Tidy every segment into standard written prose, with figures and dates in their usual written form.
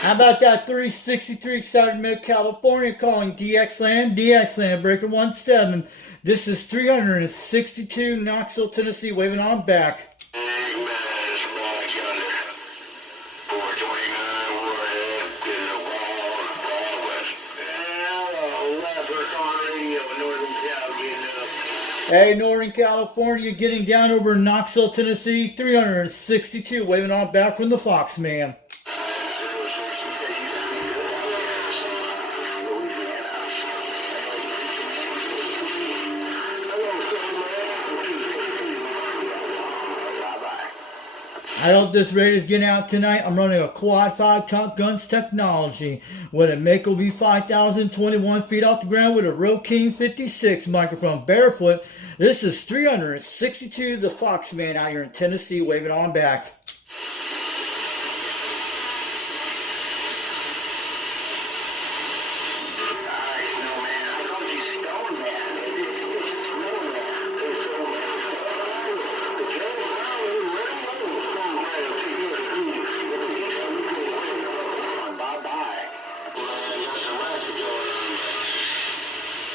How about that 363 Southern Mid California calling DX Land, breaker 17. This is 362 Knoxville, Tennessee, waving on back. Hey, Northern California, getting down over in Knoxville, Tennessee, 362, waving on back from the Foxman. I hope this radio's getting out tonight. I'm running a quad 5 Top Guns technology with a Mako V5000, 21 feet off the ground with a Road King 56 microphone barefoot. This is 362 the Foxman out here in Tennessee, waving on back.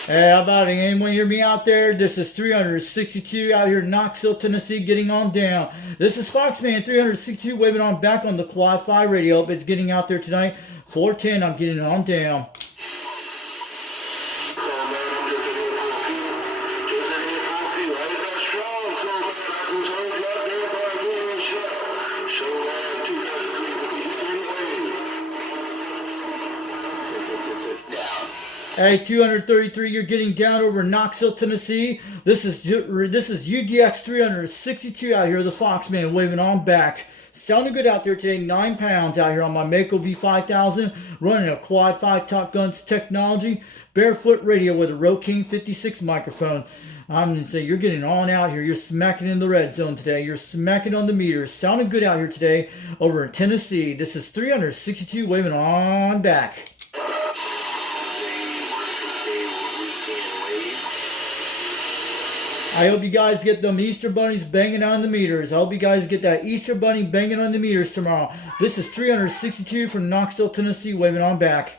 Hey, how about it? Anyone hear me out there? This is 362 out here in Knoxville, Tennessee, getting on down. This is Foxman 362 waving on back on the Quad 5 radio. It's getting out there tonight. 410, I'm getting on down. Hey, 233, you're getting down over Knoxville, Tennessee. This is UGX 362 out here, the Foxman waving on back. Sounding good out there today, 9 pounds out here on my Mako V5000, running a Quad 5 Top Guns technology, barefoot radio with a Road King 56 microphone. I'm going to say you're getting on out here. You're smacking in the red zone today. You're smacking on the meters. Sounding good out here today over in Tennessee. This is 362 waving on back. I hope you guys get them Easter bunnies banging on the meters. I hope you guys get that Easter bunny banging on the meters tomorrow. This is 362 from Knoxville, Tennessee, waving on back.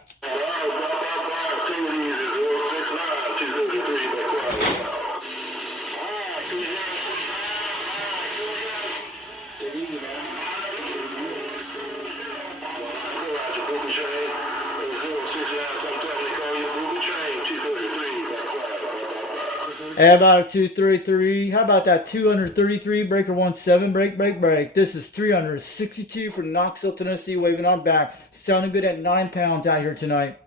How about a 233? How about that 233 breaker 17 break? This is 362 from Knoxville, Tennessee, waving on back. Sounding good at 9 pounds out here tonight.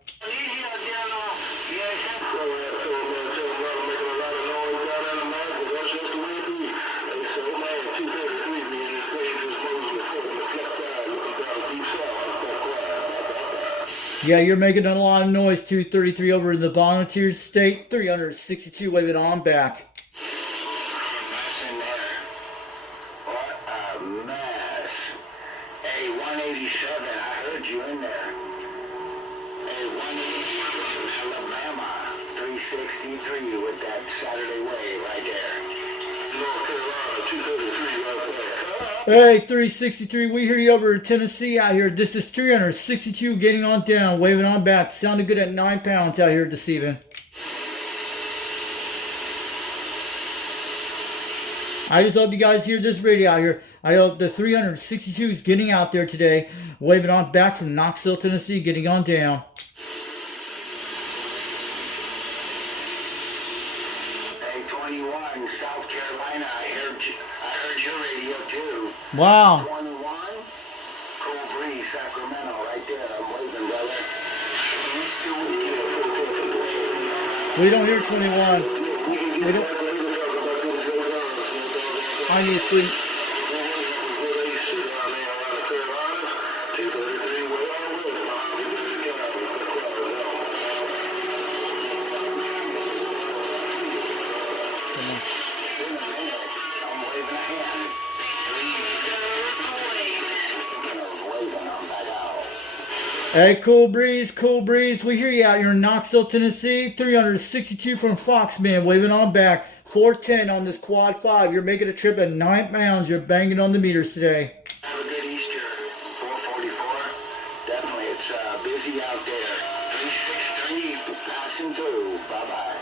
Yeah, you're making a lot of noise, 233 over in the Volunteer State, 362 waving on back. Mess in there. What a mess. Hey, 187, I heard you in there. Hey, 187, Alabama, 363 with that Saturday wave right there. North Carolina, 233 right there. Hey, 363, we hear you over in Tennessee out here. This is 362 getting on down, waving on back. Sounding good at 9 pounds out here this evening. I just hope you guys hear this radio out here. I hope the 362 is getting out there today, waving on back from Knoxville, Tennessee, getting on down. Hey, 21, South Carolina, I heard your radio too. Wow. 21, Cool Breeze, Sacramento, right there. I'm waving, brother. We don't hear 21. We don't. I need to sleep. Hey, Cool Breeze, we hear you out here in Knoxville, Tennessee. 362 from Foxman, waving on back. 410 on this Quad 5. You're making a trip at 9 pounds. You're banging on the meters today. Have a good Easter. 444. Definitely a Easy out there. 363, passing through. Bye-bye.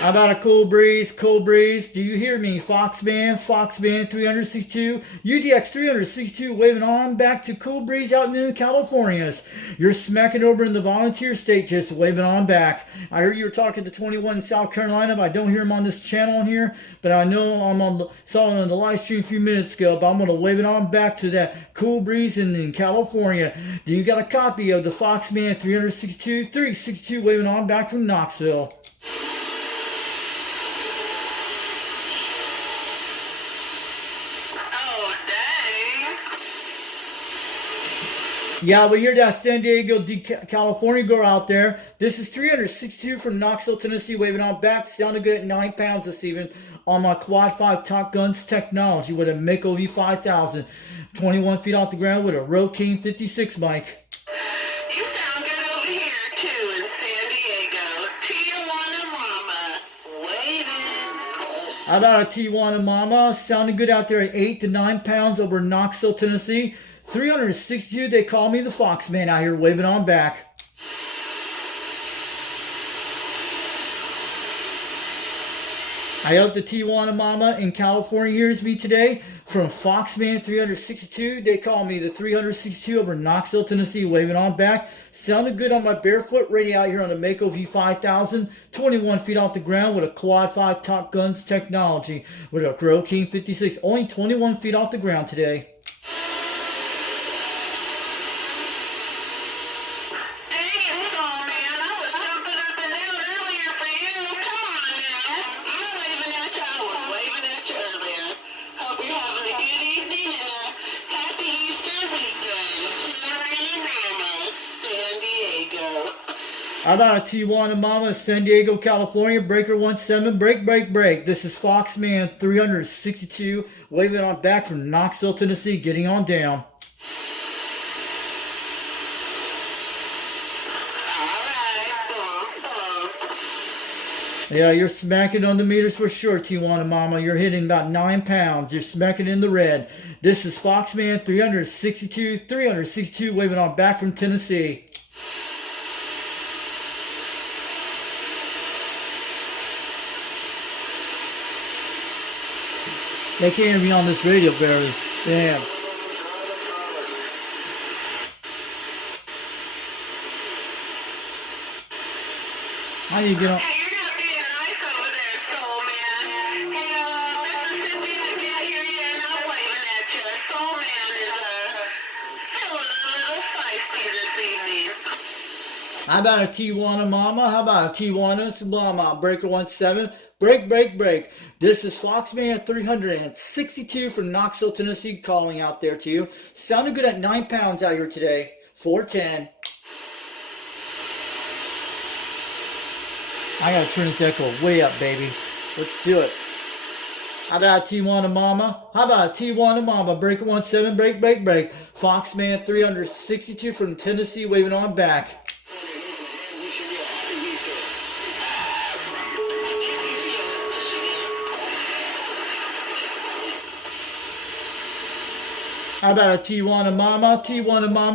How about a cool breeze? Cool breeze. Do you hear me? Foxman 362, UDX 362, waving on back to cool breeze out in the Californias. You're smacking over in the volunteer state, just waving on back. I heard you were talking to 21 in South Carolina, but I don't hear him on this channel here. But I know saw it on the live stream a few minutes ago. But I'm gonna wave it on back to that cool breeze in California. Do you got a copy of the Foxman 362, waving on back from Knoxville? Yeah, we hear that San Diego, California girl out there. This is 362 from Knoxville, Tennessee, waving on back. Sounded good at 9 pounds this evening on my Quad 5 Top Guns technology with a Mako V5000. 21 feet off the ground with a Road King 56 mic. You sound good over here, too, in San Diego. Tijuana Mama, waving. How about a Tijuana Mama? Sounding good out there at 8 to 9 pounds over Knoxville, Tennessee. 362, they call me the Foxman out here waving on back. I hope the Tijuana Mama in California hears me today. From Foxman 362, they call me the 362 over Knoxville, Tennessee, waving on back. Sounded good on my barefoot radio out here on the Mako V5000, 21 feet off the ground with a Quad 5 Top Guns technology with a Road King 56, only 21 feet off the ground today. How about a Tijuana Mama, San Diego, California, breaker 17, break. This is Foxman 362, waving on back from Knoxville, Tennessee, getting on down. Yeah, you're smacking on the meters for sure, Tijuana Mama. You're hitting about 9 pounds. You're smacking in the red. This is Foxman 362, waving on back from Tennessee. They can't hear me on this radio, Barry. Damn. How do you get on? Hey, you're gonna be nice over there, Soul Man. Hey, Mississippi, I can't hear you, and I'm waving at you. Soul Man is feeling a little feisty this evening. How about a Tijuana Mama? How about a Tijuana Mama? Breaker 17, break. This is Foxman 362 from Knoxville, Tennessee, calling out there to you. Sounded good at 9 pounds out here today. 410. I gotta turn this echo way up, baby. Let's do it. How about Tijuana Mama? Breaker 17, break. Foxman 362 from Tennessee, waving on back. How about a Tijuana Mama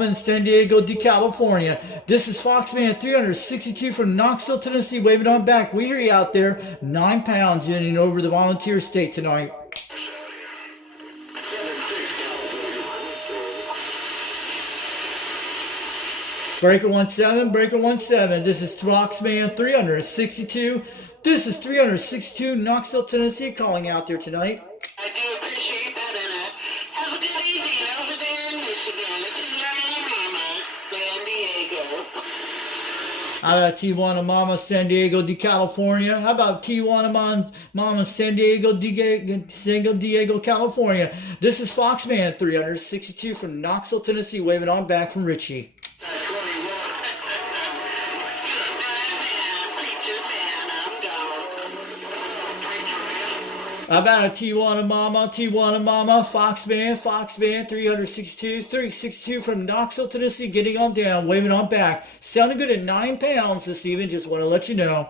in San Diego, California. This is Foxman 362 from Knoxville, Tennessee, waving on back. We hear you out there. 9 pounds getting over the volunteer state tonight. Breaker 17. This is Foxman 362. This is 362 Knoxville, Tennessee, calling out there tonight. I do appreciate that, and have a good evening over there in Michigan. Tijuana Mama, San Diego. How about Tijuana Mama, San Diego, California? How about Tijuana Mama, San Diego, California? This is Foxman 362 from Knoxville, Tennessee, waving on back from Richie. How about a Tijuana Mama, Foxman 362 from Knoxville, Tennessee, getting on down, waving on back. Sounding good at 9 pounds this evening, just want to let you know.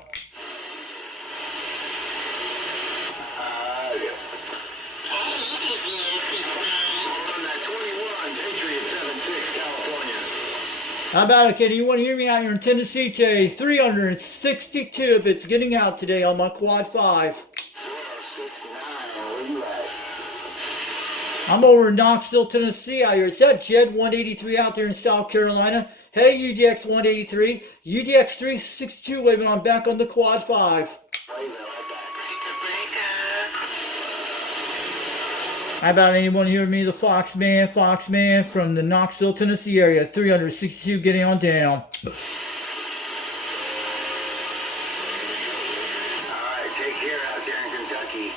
How about it? Can anyone hear me out here in Tennessee today? 362 if it's getting out today on my quad 5. 069, where you at? I'm over in Knoxville, Tennessee out here. Is that Jed 183 out there in South Carolina? Hey, UDX 183. UDX 362 waving on back on the quad 5. How about anyone hear me? The Foxman from the Knoxville, Tennessee area. 362 getting on down. Alright, take care out there in Kentucky.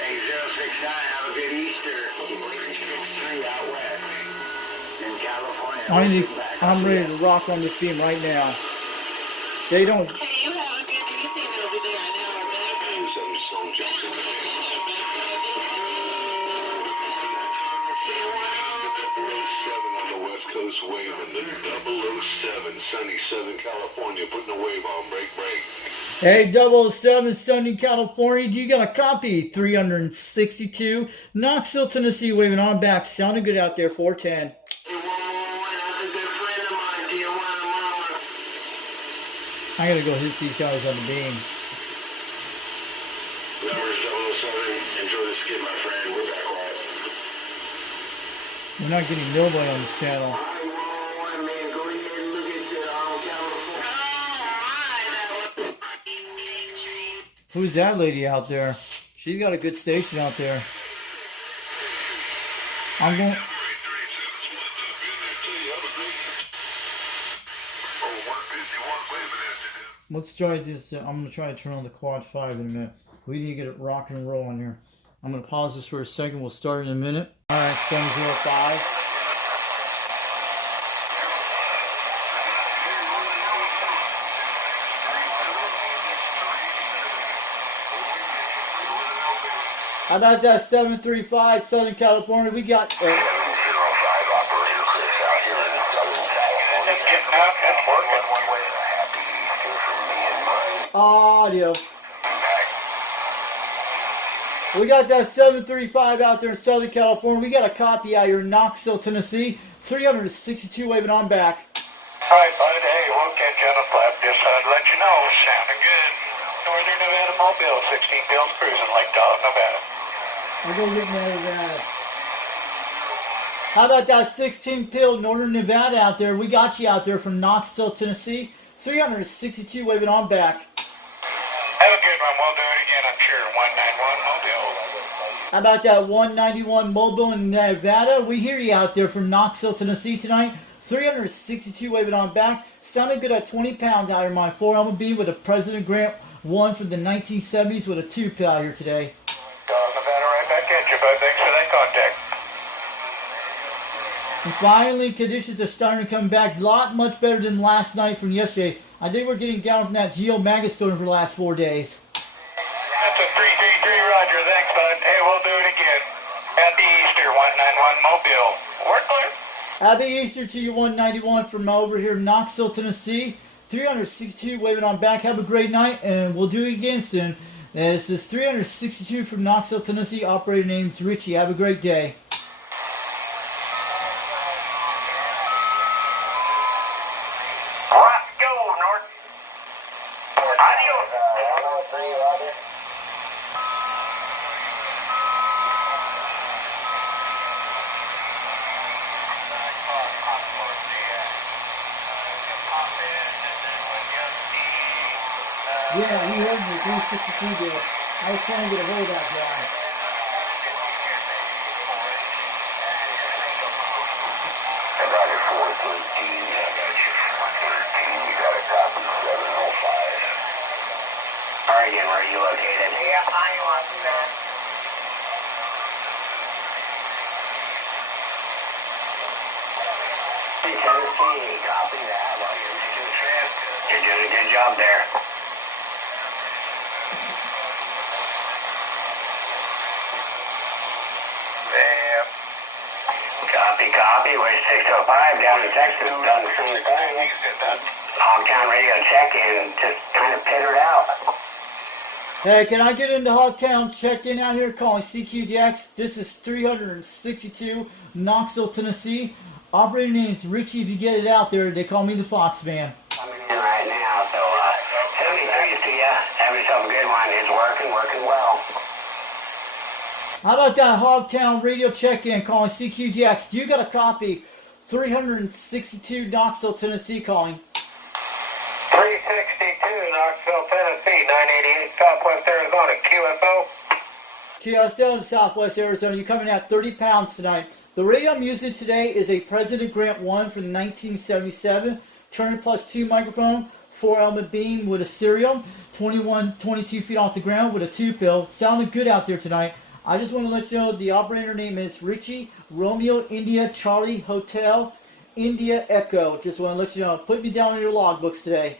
Hey, 069, have a good Easter. 363 out west in California. I'm ready to rock on this beam right now. They don't. Hey, you have a good evening over there. I know our baby. Some jumps in the on the West Coast waving the 007, sunny Southern California, putting a wave on, break. Hey, 007, sunny California, do you got a copy? 362, Knoxville, Tennessee, waving on back, sounding good out there, 410. I gotta go hit these guys on the beam. Numbers 007, enjoy the skip, my friend, we're back live. We're not getting nobody on this channel. Who's that lady out there? She's got a good station out there. I'm going. Let's try this. I'm going to try to turn on the quad 5 in a minute. We need to get it rock and roll on here. I'm going to pause this for a second. We'll start in a minute. Alright, 705. How about that 735 Southern California? We got... 705 operator Chris out here in Southern California. That's working. Happy Easter from me and mine. Audio. We got that 735 out there in Southern California. We got a copy out here in Knoxville, Tennessee. 362 waving on back. All right, bud. Hey, we'll catch you on the flap. Just let you know. Sounding good. Northern Nevada Mobile, 16 Bills cruising Lake Dog, Nevada. I'll go get Nevada. How about that 16 pill Northern Nevada out there? We got you out there from Knoxville, Tennessee. 362 waving on back. Have a good one. We'll do it again, I'm sure. 191 Mobile. How about that 191 Mobile in Nevada? We hear you out there from Knoxville, Tennessee tonight. 362 waving on back. Sounded good at 20 pounds out here, my 4 beam with a President Grant 1 from the 1970s with a 2 pill out here today. Dog Nevada right back at you, bud. Thanks for that contact. And finally, conditions are starting to come back a lot much better than last night from yesterday. I think we're getting down from that geomagnet storm for the last 4 days. That's a 333, Roger. Thanks, bud. Hey, we'll do it again. Happy Easter, 191 Mobile. We're clear. Happy Easter to you, 191 from over here in Knoxville, Tennessee. 362 waving on back. Have a great night, and we'll do it again soon. This is 362 from Knoxville, Tennessee. Operator name's Richie. Have a great day. Rock, go, North. Adios. 103, Roger. Yeah, he heard me. 362 did. I was trying to get a hold of that guy. Roger 413, I got you 413, you got a copy 705. Oregon, where are you located? Yeah, I want that. Tennessee, copy that. Well, you're making a trip. You're doing a good job there. Yeah. Copy. We're 605 down in Texas. Done the same thing. Hogtown radio check-in. Just kind of petered out. Hey, can I get into Hogtown? Check in out here calling CQDX. This is 362 Knoxville, Tennessee. Operator name's Richie. If you get it out there, they call me the Fox Man. I'm in right now, so 73s to you. Have yourself a good one. It's working well. How about that Hogtown radio check-in calling CQDX? Do you got a copy? 362 Knoxville, Tennessee calling. 362 Knoxville, Tennessee, 988 Southwest Arizona, QSO. QSO in Southwest Arizona. You're coming at 30 pounds tonight. The radio I'm using today is a President Grant 1 from 1977. Turner plus 2 microphone, 4-element beam with a serial, 22 feet off the ground with a 2-pill. Sounded good out there tonight. I just want to let you know the operator name is Richie, Romeo, India, Charlie, Hotel, India, Echo. Just want to let you know. Put me down in your logbooks today.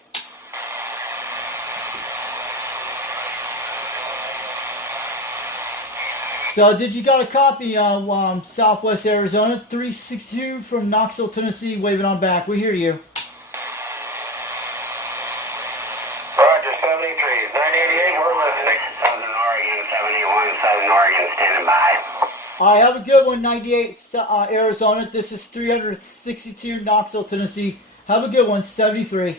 So, did you got a copy of Southwest Arizona? 362 from Knoxville, Tennessee, waving on back. We hear you. Roger, 73s, 988, we're listening. Southern Oregon, 71, Southern Oregon, standing by. All right, have a good one, 98 Arizona. This is 362 Knoxville, Tennessee. Have a good one, 73. 73s,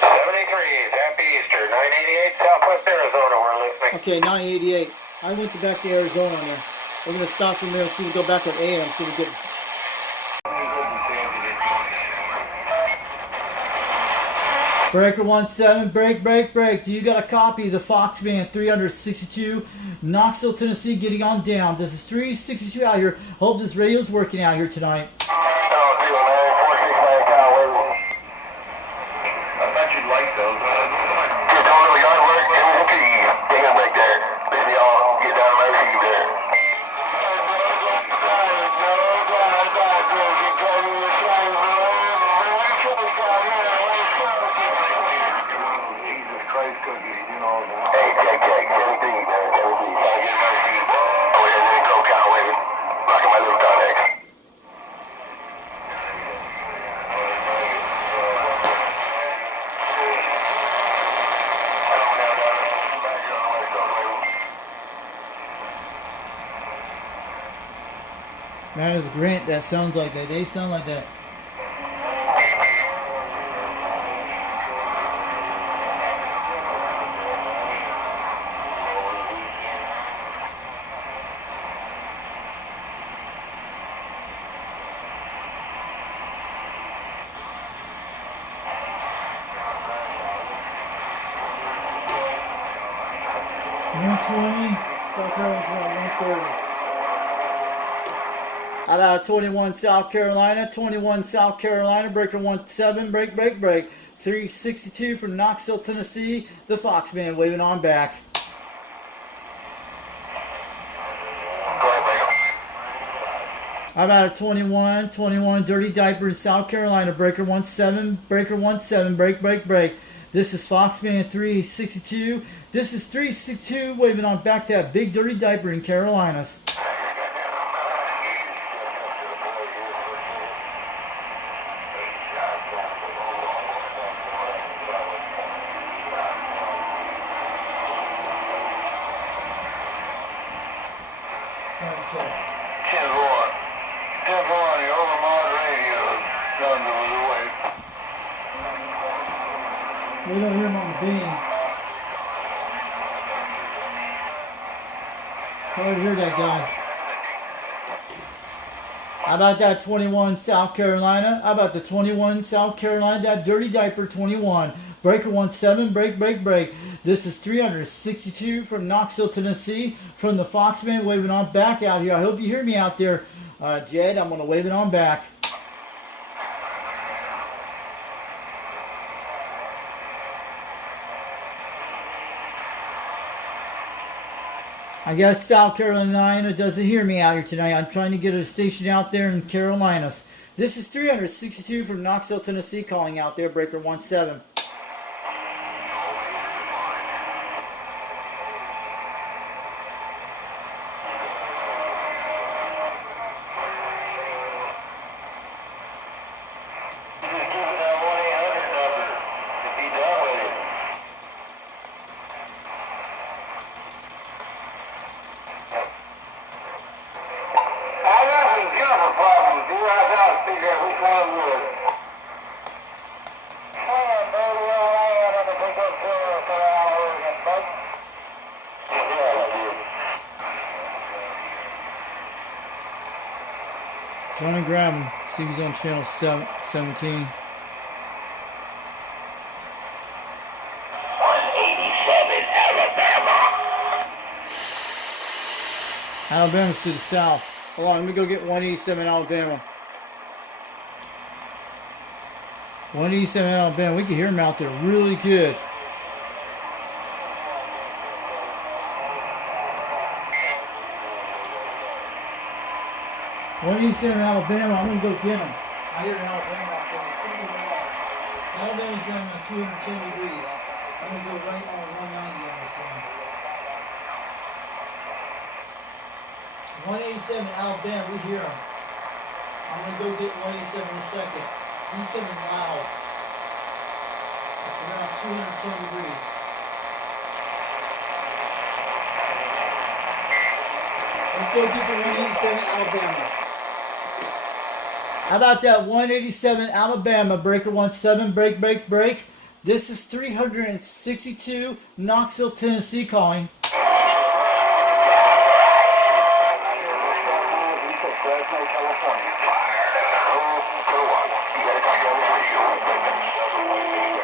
happy Easter, 988 Southwest Arizona, we're listening. Okay, 988. I went back to Arizona on there. We're going to stop from there and see if we go back on AM, see if we get... Breaker 17, break. Do you got a copy of the Fox Band 362, Knoxville, Tennessee, getting on down? This is 362 out here. Hope this radio's working out here tonight. I thought you'd like those. Just don't really got work. Give me the key. Hang on back there. Maybe I'll get down my receive there. Jesus Christ cookies, you know. Hey, check, 17, man. 17. Trying to get my receive. Oh, yeah, there you go, count with it. Rocking my little contacts. That is Grant. That sounds like that. They sound like that. South Carolina, 130. How about 21 South Carolina, 21 South Carolina, breaker 17, break. 362 from Knoxville, Tennessee, the Fox Band waving on back. How about a 21 Dirty Diaper in South Carolina, breaker 17, break. This is Fox Band 362. This is 362 waving on back to that Big Dirty Diaper in Carolinas. We don't hear him on the beam. Hard to hear that guy. How about that 21 South Carolina? How about the 21 South Carolina? That Dirty Diaper 21. Breaker 17, break. This is 362 from Knoxville, Tennessee, from the Fox Band waving on back out here. I hope you hear me out there, Jed. I'm going to wave it on back. I guess South Carolina doesn't hear me out here tonight. I'm trying to get a station out there in Carolinas. This is 362 from Knoxville, Tennessee, calling out there, breaker 17. got a problem, dude. I gotta figure out which one it is. Johnny Graham, see if he's on channel 17. 187 Alabama. Alabama's to the south. Hold on, let me go get 187 Alabama. 187 Alabama. We can hear him out there really good. What do you say in Alabama? I'm going to go get him. I hear Alabama out there. It's pretty wild. Alabama's running on 210 degrees. I'm going to go right on 190 on this thing. 187 Alabama, we hear him. I'm going to go get 187 in a second. He's coming loud. It's around 210 degrees. Let's go get the 187 Alabama. How about that 187 Alabama, breaker 17, break, break, break. This is 362 Knoxville, Tennessee calling.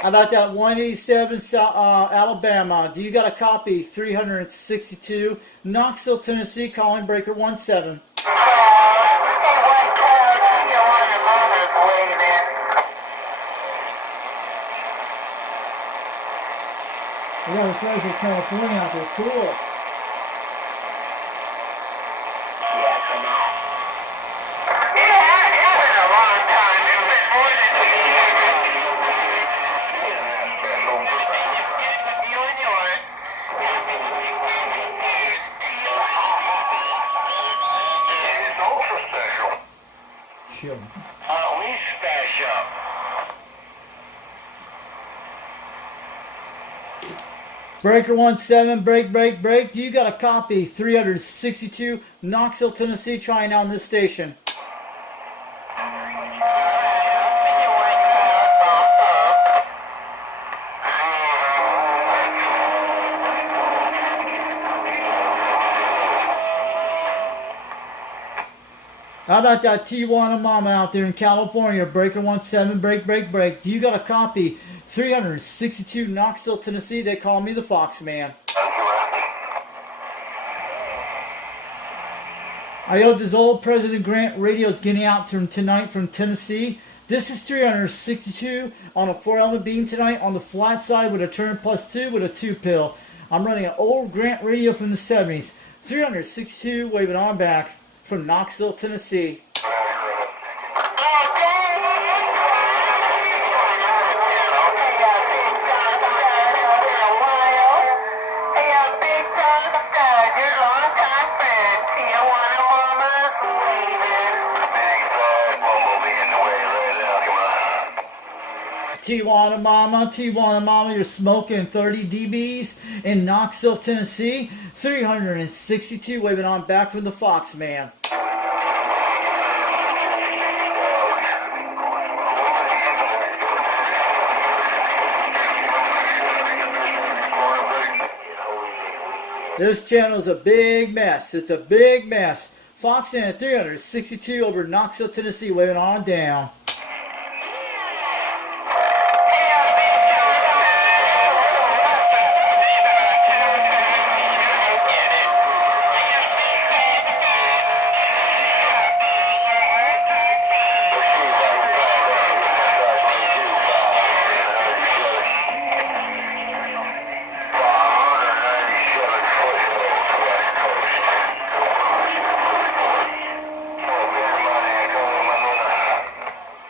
How about that 187 Alabama? Do you got a copy? 362 Knoxville, Tennessee calling, breaker 17. We got a Fresno, California out there. Cool. Yeah, come on. Yeah, it's been a long time. It's been more than 2 years. You and yours. It's ultra special. Kill. We special. Breaker 17, break, break, break. Do you got a copy? 362 Knoxville, Tennessee, trying out this station. How about that Tijuana Mama out there in California? Breaker 17, break, break, break. Do you got a copy? 362 Knoxville, Tennessee. They call me the Fox Man. I hope this old President Grant radio is getting out to him tonight from Tennessee. This is 362 on a 4-element beam tonight on the flat side with a turn +2 with a 2-pill. I'm running an old Grant radio from the 70s. 362 waving on back from Knoxville, Tennessee. Tijuana Mama, you're smoking 30 dBs in Knoxville, Tennessee. 362 waving on back from the Fox Man. This channel's a big mess. It's a big mess. Fox Man at 362 over Knoxville, Tennessee, waving on down.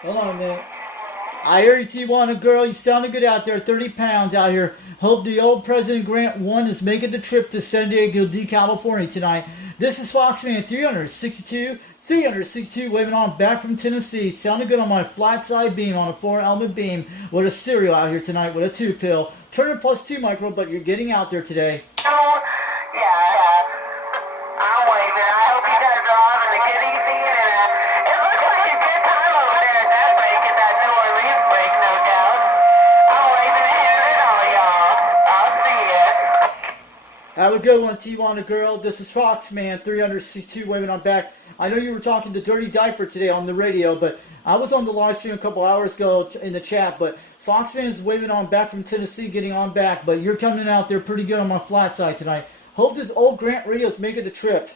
Hold on a minute. I hear you, Tijuana girl. You sounding good out there. 30 pounds out here. Hope the old President Grant 1 is making the trip to San Diego, California tonight. This is Foxman 362 waving on back from Tennessee. Sounding good on my flat side beam on a 4-element beam with a serial out here tonight with a 2-pill. Turner +2 micro, but you're getting out there today. Yeah. I'm waving. I hope you guys are having a good evening and Have a good one, Tijuana girl. This is Foxman 362 waving on back. I know you were talking to Dirty Diaper today on the radio, but I was on the live stream a couple hours ago in the chat. But Foxman is waving on back from Tennessee, getting on back. But you're coming out there pretty good on my flat side tonight. Hope this old Grant radio's making the trip.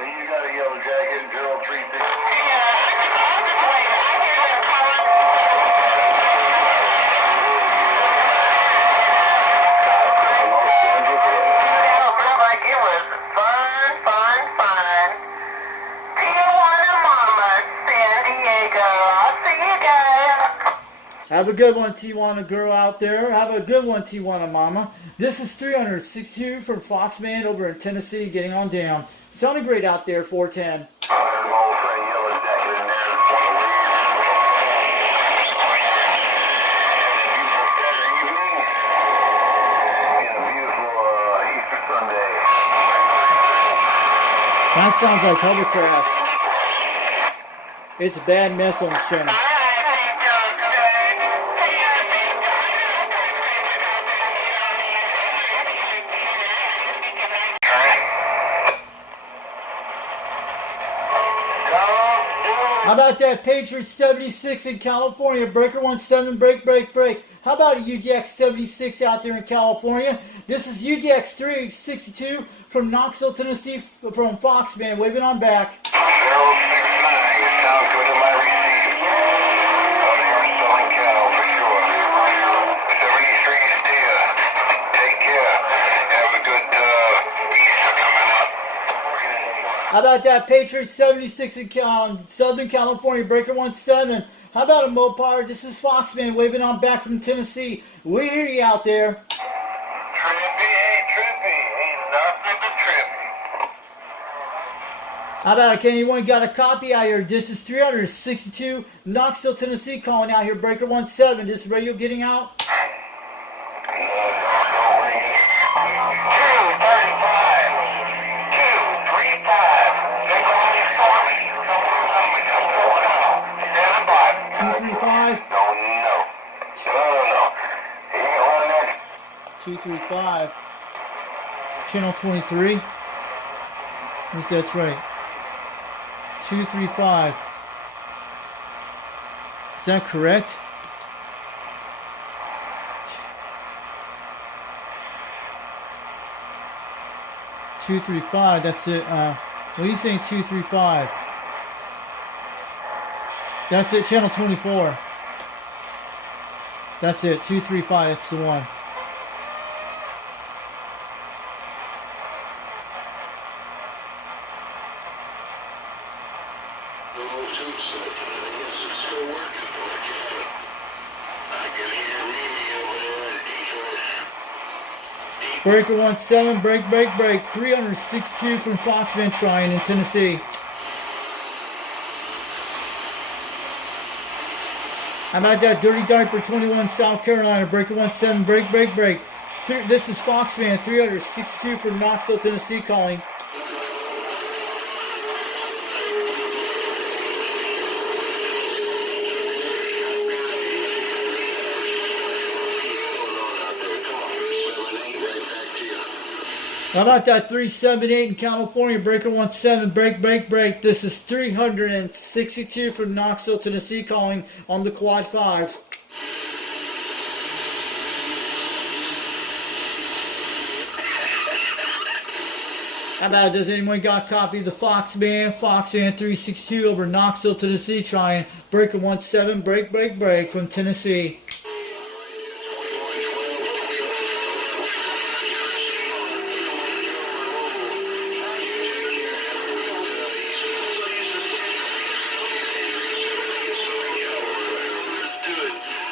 You got a yellow jacket, girl 350. Have a good one, Tijuana girl out there. Have a good one, Tijuana mama. This is 362 from Foxman over in Tennessee, getting on down. Sounding great out there, 410. That sounds like hovercraft. It's a bad mess on the channel. How about that Patriot 76 in California? Breaker 17, break, break, break. How about a UGX 76 out there in California? This is UGX 362 from Knoxville, Tennessee, from Foxman, waving on back. 069, sounds good to my receive. Out here selling cattle for sure. 73 steer. Take care. Have a good Easter coming up. How about that Patriot 76 in Southern California, Breaker 17? How about a Mopar? This is Foxman waving on back from Tennessee. We hear you out there. Trippy, hey, Trippy. Ain't nothing but Trippy. How about it? Anyone got a copy out here? This is 362 Knoxville, Tennessee, calling out here. Breaker 17. This radio getting out. 235. Channel 23. Yes, that's right. 235. Is that correct? Two, 3, 5. That's it. What are you saying? 235. That's it. Channel 24. That's it. 235. That's the one. Breaker 17, break, break, break. 362 from Foxman trying in Tennessee. How about that Dirty Diaper 21 South Carolina? Breaker 17, break, break, break. This is Foxman 362 from Knoxville, Tennessee calling. How about that 378 in California, Breaker 17, break, break, break. This is 362 from Knoxville, Tennessee calling on the Quad 5. How about, does anyone got a copy of the Foxman 362 over Knoxville, Tennessee trying Breaker 17, break, break, break from Tennessee.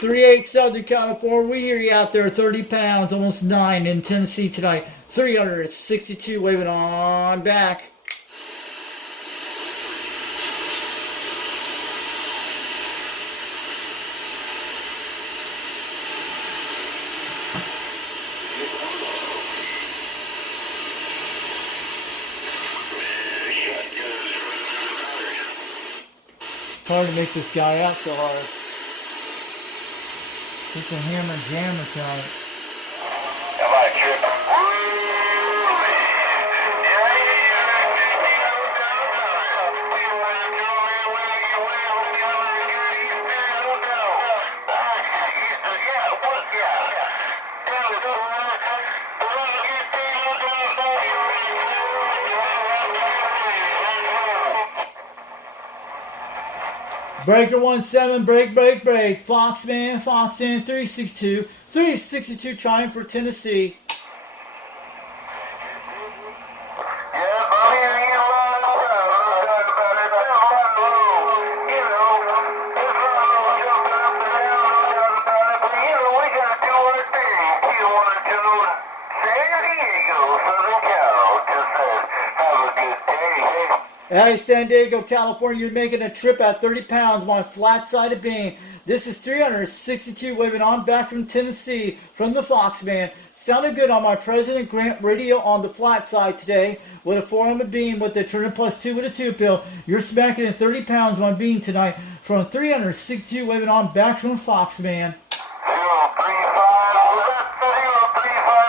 .38 Southern California, we hear you out there, 30 pounds, almost 9 in Tennessee tonight. 362 waving on back. hard to make this guy out so hard. It's a hammer jammer tonight. How about a trip? Breaker 17, break. Foxman, 362. 362 trying for Tennessee. Hey, San Diego, California, you're making a trip at 30 pounds on flat-sided beam. This is 362 waving on back from Tennessee from the Foxman. Sounded good on my President Grant radio on the flat side today with a 4 on the beam with the turn +2 with a 2 pill. You're smacking at 30 pounds on beam tonight from 362 waving on back from Foxman. 035,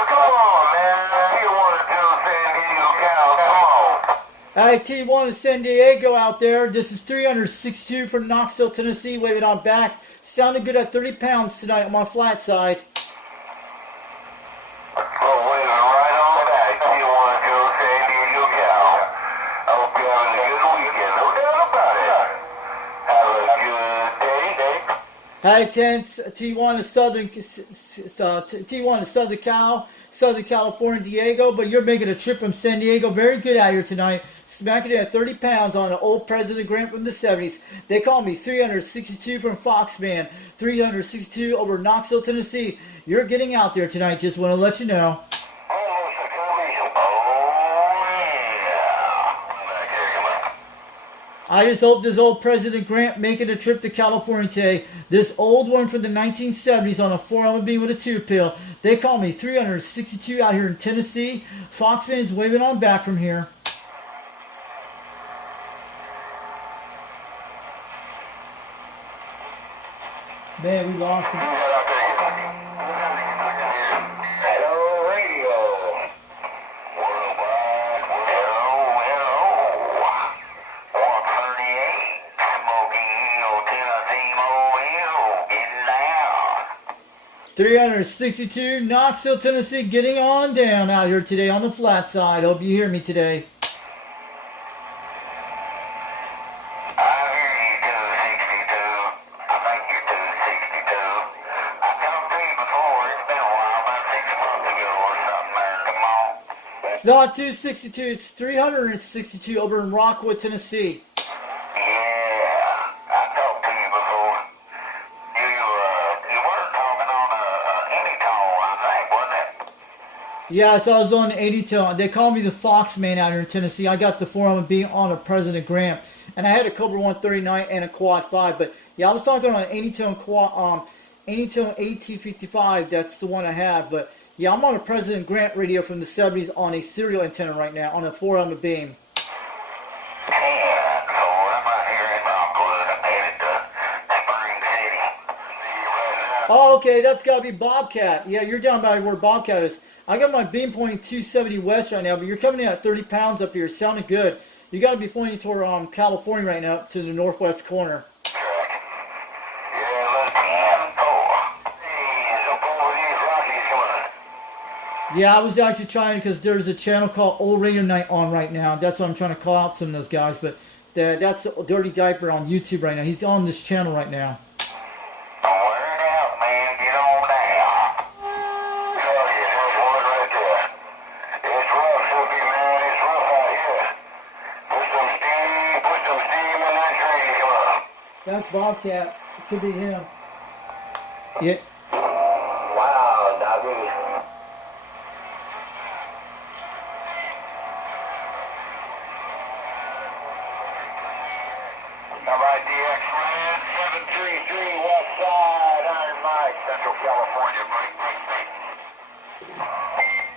come on, man. You want to do San Diego, Cal, come on. T1 in San Diego out there. This is 362 from Knoxville, Tennessee, waving on back. Sounded good at 30 pounds tonight on my flat side. Well, waving right on back. T1 to San Diego, Cal. I hope you're having a good weekend, no doubt about it. Have a good day. Hey, 10 T1 is Southern California, Diego, but you're making a trip from San Diego. Very good out here tonight. Smacking it at 30 pounds on an old President Grant from the 70s. They call me 362 from Foxman. 362 over Knoxville, Tennessee. You're getting out there tonight. Just want to let you know. I just hope this old President Grant making a trip to California today. This old one from the 1970s on a 4 on beam with a 2 pill. They call me 362 out here in Tennessee. Foxman's waving on back from here. Man, we lost him. Hello, radio. Worldwide. Hello. 138. Smoky Hill, Tennessee, Mobile. Getting down. 362, Knoxville, Tennessee, getting on down out here today on the flat side. Hope you hear me today. It's not 262, it's 362 over in Rockwood, Tennessee. Yeah, I talked to you before. You weren't talking on any tone, I think, wasn't it? Yeah, so I was on the 80 tone. They call me the Fox Man out here in Tennessee. I got the 4 on beam on a President Grant. And I had a Cobra 139 and a Quad 5. But yeah, I was talking on an 80 tone quad 80 tone AT55. That's the one I have. But yeah, I'm on a President Grant radio from the 70s on a serial antenna right now on a 4 on the beam. Oh, okay, that's got to be Bobcat. Yeah, you're down by where Bobcat is. I got my beam pointing 270 west right now, but you're coming in at 30 pounds up here. Sounding good. You got to be pointing toward California right now, to the northwest corner. Yeah, I was actually trying because there's a channel called Old Radio Night on right now. That's what I'm trying to call out some of those guys. But that's Dirty Diaper on YouTube right now. He's on this channel right now. That's Bobcat. It could be him. Yeah. Wow, doggy. All right, DX man, 733 West Side, Iron Mike, Central California, break.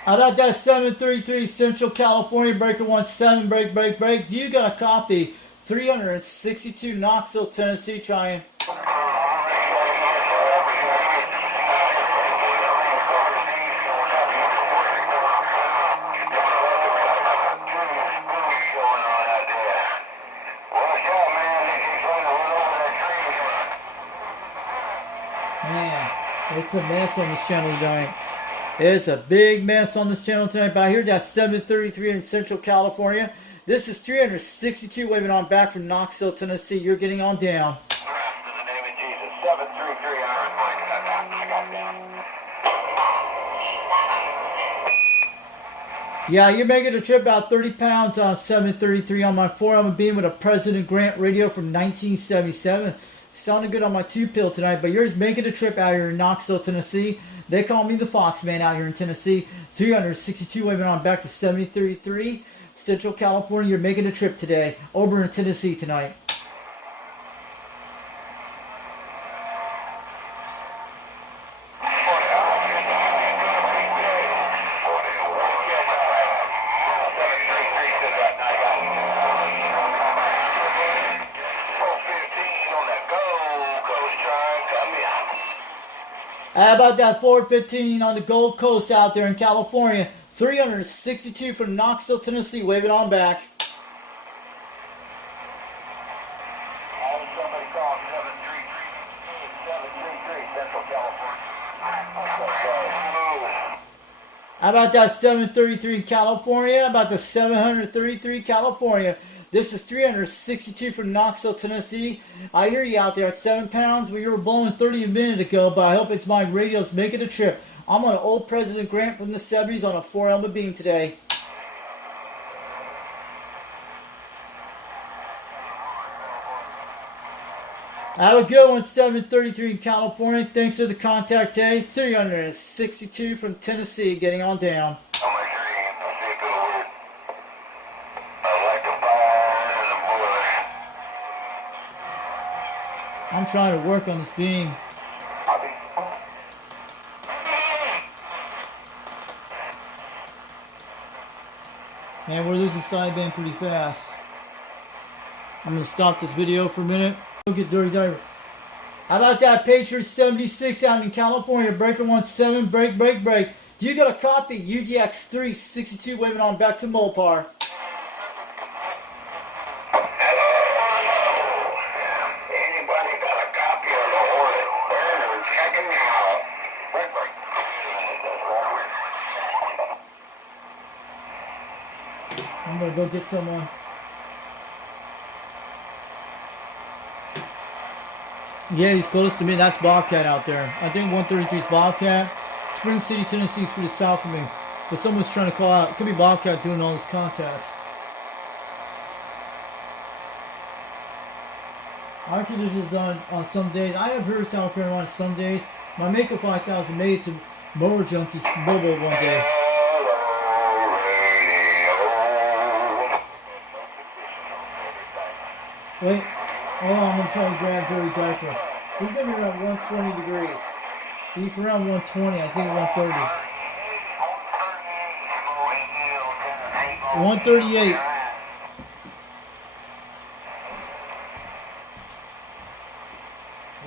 I got that 733 Central California breaker 17 break. Do you got a copy? 362 Knoxville, Tennessee, trying. Man, it's a mess on this channel tonight. It's a big mess on this channel tonight. But I hear that 733 in Central California. This is 362 waving on back from Knoxville, Tennessee. You're getting on down. In the name of Jesus, 733, I got down. Yeah, you're making a trip about 30 pounds on 733 on my 4-album beam with a President Grant radio from 1977. Sounding good on my 2-pill tonight, but you're making a trip out here in Knoxville, Tennessee. They call me the Fox Man out here in Tennessee. 362 waving on back to 733. Central California, you're making a trip today. Over in Tennessee tonight. How about that 415 on the Gold Coast out there in California? 362 from Knoxville, Tennessee. Wave it on back. Somebody call 733 Central California. How about that 733 in California? How about the 733 California? This is 362 from Knoxville, Tennessee. I hear you out there at 7 pounds. We were blowing 30 a minute ago, but I hope it's my radios making a trip. I'm on an old President Grant from the 70s on a 4-album beam today. Have a good one, 733 in California. Thanks for the contact today. 362 from Tennessee, getting on down. I'm trying to work on this beam. Man, we're losing sideband pretty fast. I'm going to stop this video for a minute. Go get Dirty Diver. How about that Patriot 76 out in California? Breaker 17, break, break, break. Do you got a copy? UDX 362 waving on back to Mopar. I'm gonna go get someone. Yeah, he's close to me. That's Bobcat out there. I think 133 is Bobcat. Spring City, Tennessee is pretty south of me. But someone's trying to call out. It could be Bobcat doing all his contacts. Our conditions done on some days. I have heard South Carolina some days. My Mako 5000 made it to Mower Junkies Mobile one day. Wait. Oh, I'm going to try to grab Dirty Diaper. He's going to be around 120 degrees. He's around 120, I think 130. 138.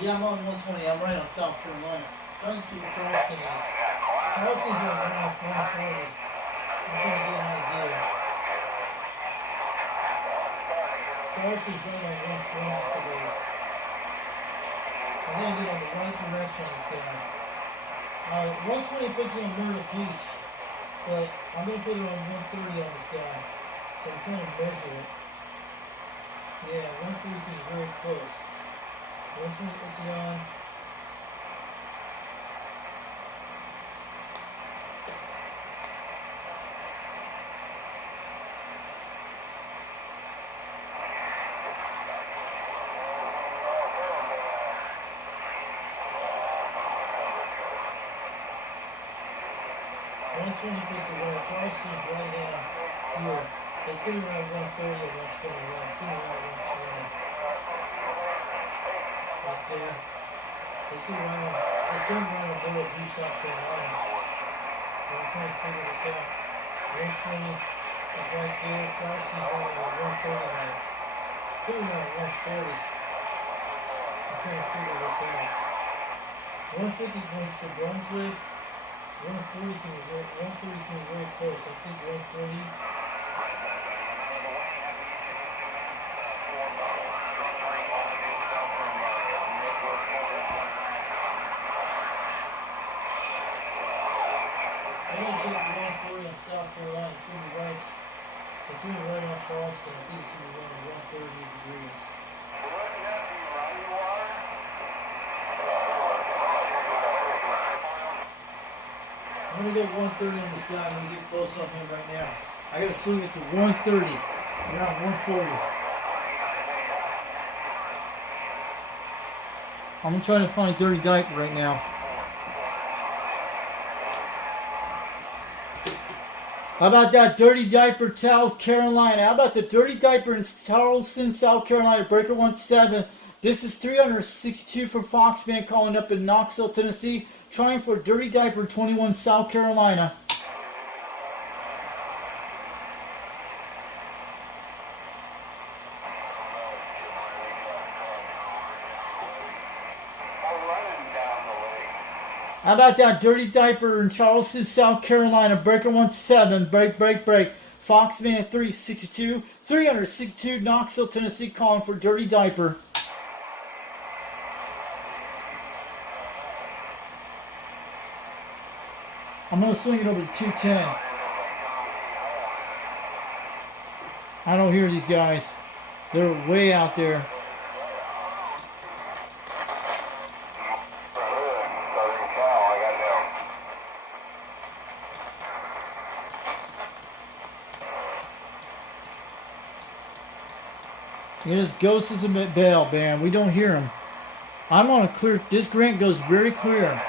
Yeah, I'm on 120. I'm right on South Carolina. Trying to see what Charleston is. Charleston's around 140. I'm trying to get an idea. Charleston's right on 120 degrees. I think I get on the right direction on this guy. 120 puts it on Myrtle Beach, but I'm going to put it on 130 on this guy. So I'm trying to measure it. Yeah, 130 is very close. 120 puts it on. Charleston's right down here. It's going to be around 130 or 121. It's going to be around 120. Right there. It's going to be around Myrtle Beach, South Carolina. I'm trying to figure this out. 120 is right there. Charleston's right on the 130 range. It's putting on 140. I'm trying to figure this out. 150 points to Brunswick. 140 is going to be 130 is going to be very close. I think 140. I'm going to check the 140 on South Carolina. It's going to be right. It's going to be right on Charleston. I think it's going to be right at 130 degrees. I'm going to go 130 on this guy. I'm going to get close on him right now. I got to swing it to 130. Around 140. I'm trying to find Dirty Diaper right now. How about that Dirty Diaper, South Carolina? How about the Dirty Diaper in Charleston, South Carolina? Breaker 17. This is 362 for Foxman calling up in Knoxville, Tennessee. Trying for Dirty Diaper 21, South Carolina. How about that Dirty Diaper in Charleston, South Carolina? Breaker 17. Break. Foxman 362. 362, Knoxville, Tennessee, calling for Dirty Diaper. I'm going to swing it over to 210. I don't hear these guys. They're way out there. It is ghosts as a bell, man. We don't hear him. I'm on a clear. This grant goes very clear.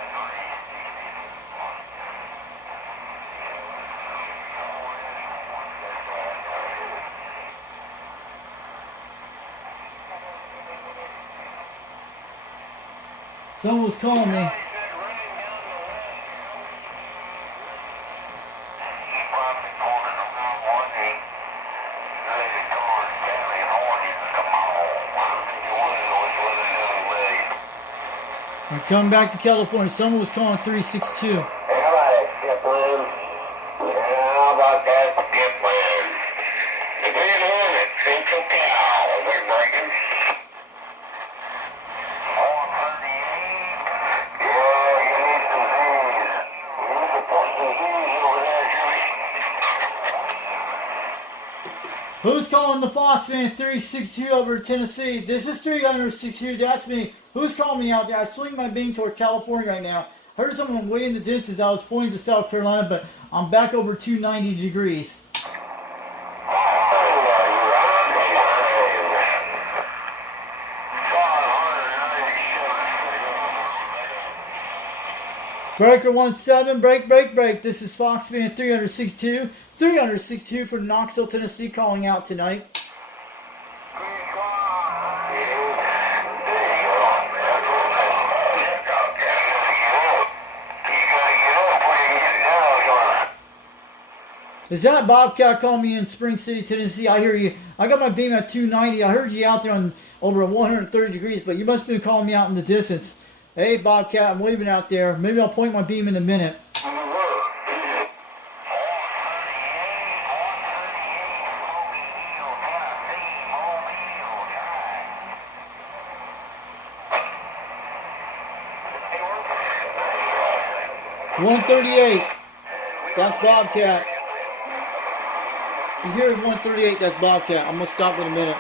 Someone was calling me. I'm coming back to California. Someone was calling 362. How about that skip line? How about that skip line? The Grand Hornet, Central Cal, we're breaking. 138. Yeah, you need some Z's. You need to put some Z's over there, Jimmy. Who's calling the Foxman 362 over to Tennessee? This is 362. That's me. Who's calling me out there? I swing my beam toward California right now. I heard someone way in the distance. I was pointing to South Carolina, but I'm back over 290 degrees. Breaker 17, break. This is Foxman 362. 362 from Knoxville, Tennessee, calling out tonight. Is that Bobcat calling me in Spring City, Tennessee? I hear you. I got my beam at 290. I heard you out there on over 130 degrees, but you must have been calling me out in the distance. Hey, Bobcat, I'm waving out there. Maybe I'll point my beam in a minute. $138. That's Bobcat. You hear 138, that's Bobcat. I'm going to stop in a minute.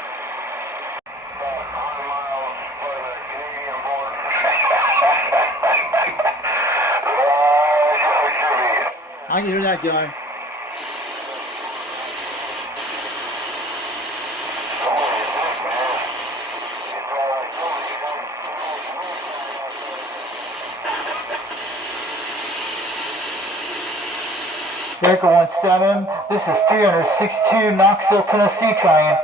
I can hear that guy. Breaker 17. This is 362 Knoxville, Tennessee, trying.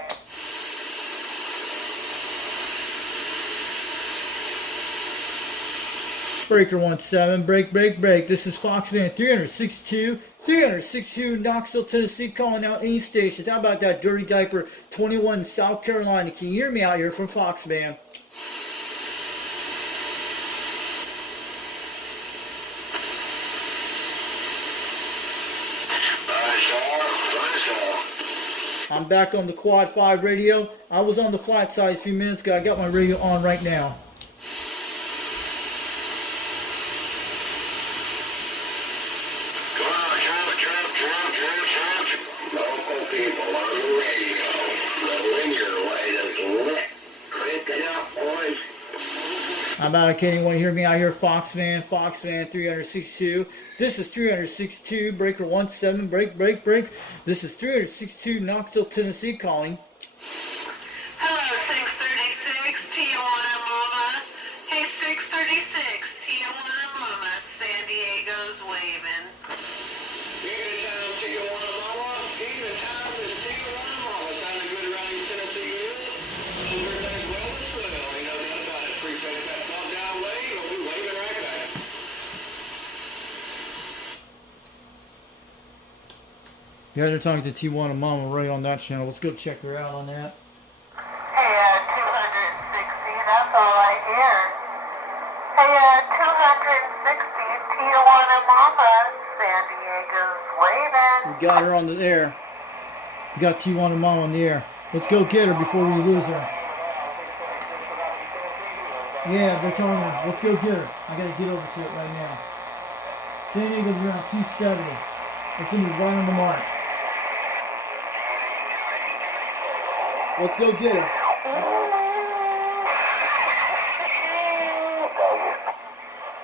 Breaker 17, break. This is Foxman 362, Knoxville, Tennessee, calling out any stations. How about that Dirty Diaper 21, South Carolina? Can you hear me out here from Foxman? I'm back on the Quad 5 radio. I was on the flat side a few minutes ago. I got my radio on right now. Local people on the radio. The linear light is lit. Crank it up, boys. How about it? Can anyone hear me out here? Foxman 362. This is 362, Breaker 17, break. This is 362, Knoxville, Tennessee, calling. Hello, 636, Tijuana Mama. Hey, 636, Tijuana Mama. San Diego's waving. Even town Tijuana Mama. Even town is Tijuana Mama. Sounding good around in Tennessee hills. Everything's well as well. Ain't no doubt about it. Appreciate that thumb down wave. We'll be waving right back. You guys are talking to Tijuana Mama right on that channel. Let's go check her out on that. Hey, 260, that's all I hear. Hey, 260, Tijuana Mama. San Diego's waving. We got her on the air. We got Tijuana Mama on the air. Let's go get her before we lose her. Yeah, they're telling her. Let's go get her. I gotta get over to it right now. San Diego's around 270. It's gonna be right on the mark. Let's go get her.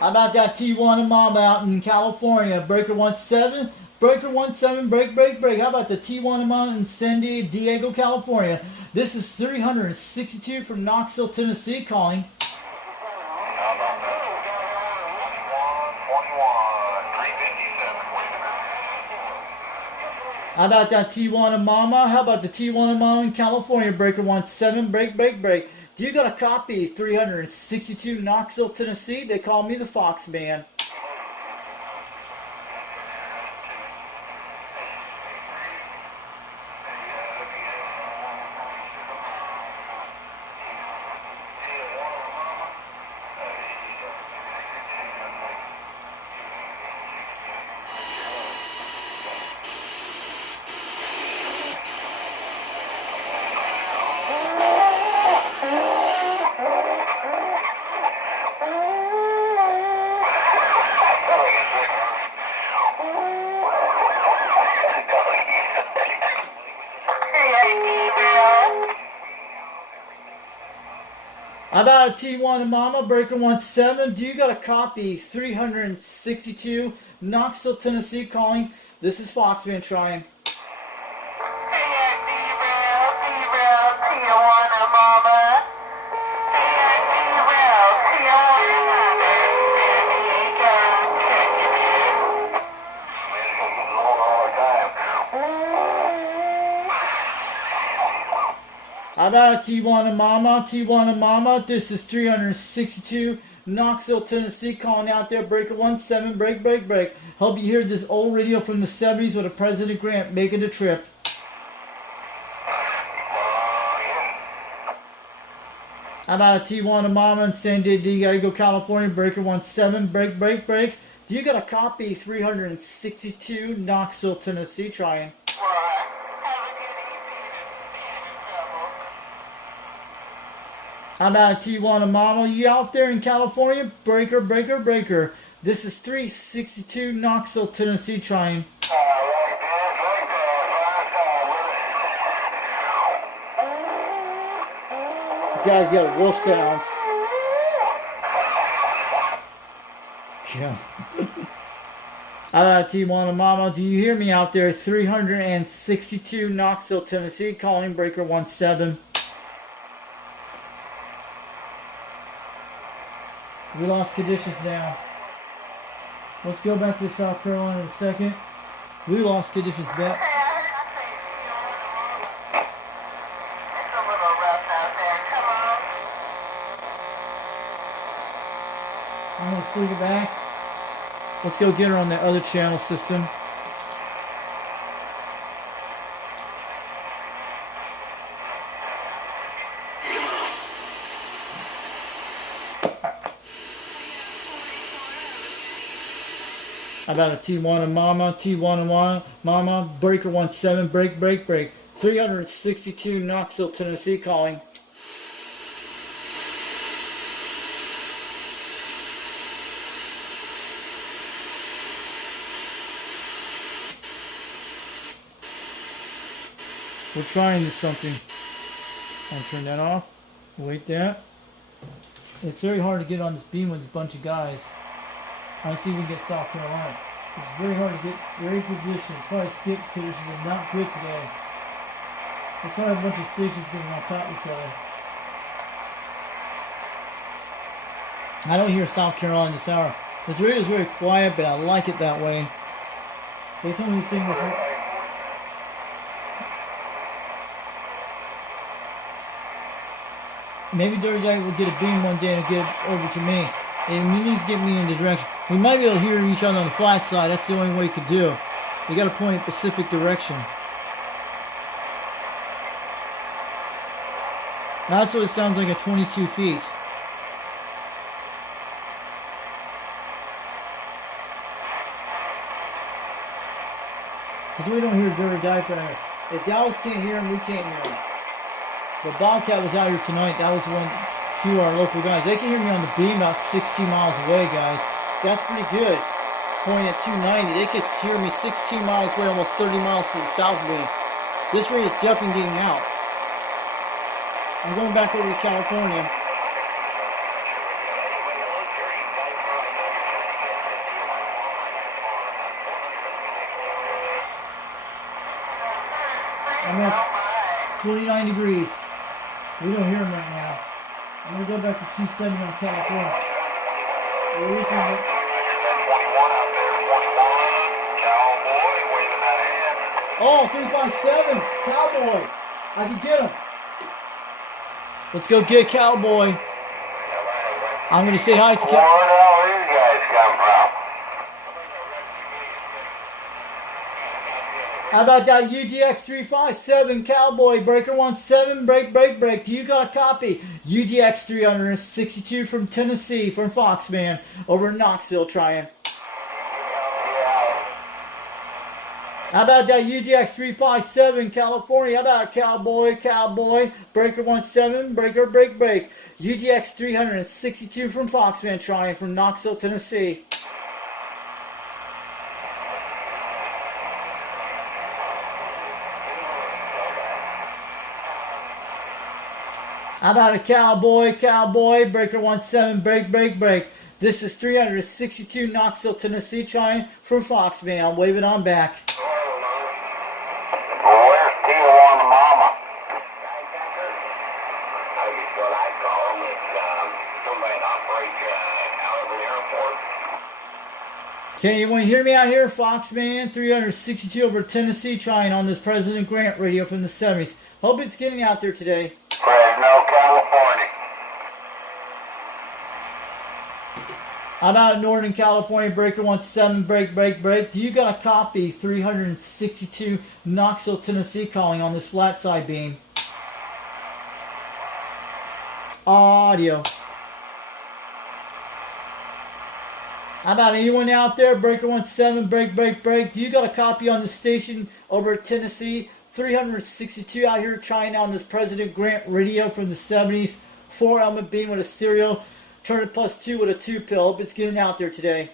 How about that Tijuana Mama out in California? Breaker 17, break. How about the Tijuana Mama in San Diego, California? This is 362 from Knoxville, Tennessee, calling. How about that Tijuana Mama? How about the Tijuana Mama in California? Breaker 17, break. Do you got a copy? 362 Knoxville, Tennessee. They call me the Fox Man. How about a Tijuana Mama, Breaker 17? Do you got a copy? 362 Knoxville, Tennessee, calling. This is Foxman trying. Tijuana Mama. How about a Tijuana Mama? This is 362 Knoxville, Tennessee, calling out there. Breaker 17, break. Hope you hear this old radio from the 70s with a President Grant making the trip. How about a Tijuana Mama in San Diego, California? Breaker 17, break. Do you got a copy? 362 Knoxville, Tennessee, trying. How about Tijuana Mama? You out there in California? Breaker. This is 362 Knoxville, Tennessee, trying. You guys got wolf sounds. Yeah. How about Tijuana Mama? Do you hear me out there? 362 Knoxville, Tennessee, calling. Breaker 17. We lost conditions now. Let's go back to South Carolina in a second. We lost conditions back. It's a little rough out there. Come on. I'm going to swing it back. Let's go get her on the other channel system. How about a T1 and Mama, T1 and Mama, breaker 17, break, 362 Knoxville, Tennessee calling. We're trying this something. I'll turn that off. Wait that. It's very hard to get on this beam with a bunch of guys. I'll see if we can get South Carolina. It's very hard to get very positioned. It's probably Skip conditions are not good today. It's probably a bunch of stations getting on top of each other. I don't hear South Carolina this hour. This radio is very quiet, but I like it that way. They told me this thing was... Maybe Dirty Daddy will get a beam one day and get it over to me. And he needs to get me in the direction. We might be able to hear each other on the flat side. That's the only way you could do. You got to point in Pacific direction. That's what it sounds like at 22 feet. Because we don't hear Dirty Diaper. If Dallas can't hear him, we can't hear him. But Bobcat was out here tonight. That was one few of our local guys. They can hear me on the beam about 16 miles away, guys. That's pretty good. Point at 290. They can hear me 16 miles away, almost 30 miles to the south of me. This radio is definitely getting out. I'm going back over to California. I'm at 29 degrees. We don't hear them right now. I'm going to go back to 270 on California. We're using it. 21 out there, 21, Cowboy, waving that hand. Oh, 357, Cowboy. I can get him. Let's go get Cowboy. I'm going to say hi to Where Cowboy. the hell these guys come from? How about that UDX 357 Cowboy, breaker 17, break. Do you got a copy? UDX 362 from Tennessee, from Foxman, over in Knoxville trying. How about that UDX 357 California? How about Cowboy, breaker 17, break. UDX 362 from Foxman trying, from Knoxville, Tennessee. How about a Cowboy, breaker 17, break. This is 362 Knoxville, Tennessee, trying from Foxman. I'm waving on back. Well, where's T1 Mama? That's what I call them. It's somebody that operates out of an airport. Okay, you want to hear me out here? Foxman 362 over Tennessee, trying on this President Grant radio from the 70s. Hope it's getting out there today. Fresno, California. How about Northern California, breaker 17, break. Do you got a copy? 362 Knoxville, Tennessee, calling on this flat side beam. Audio. How about anyone out there? Breaker 17, break. Do you got a copy on the station over at Tennessee? 362 out here trying on this President Grant radio from the 70s. 4 element beam with a serial. Turn it +2 with a 2-pill. Hope it's getting out there today.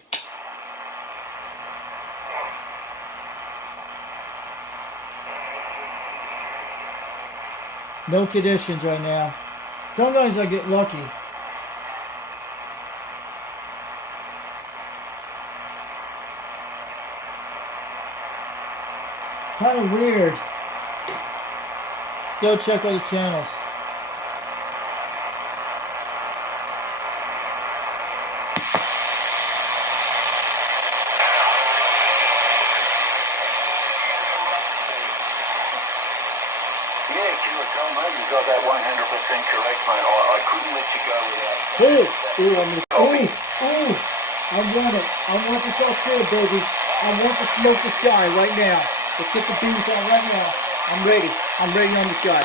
No conditions right now. Sometimes I get lucky. Kind of weird. Let's go check other channels. Yeah, if you were telling me you got that 100% correct, mate. I couldn't let you go without. Ooh, I'm gonna. Ooh. I want it. I want this Australia, baby. I want to smoke this guy right now. Let's get the beams on right now. I'm ready. I'm ready on this guy.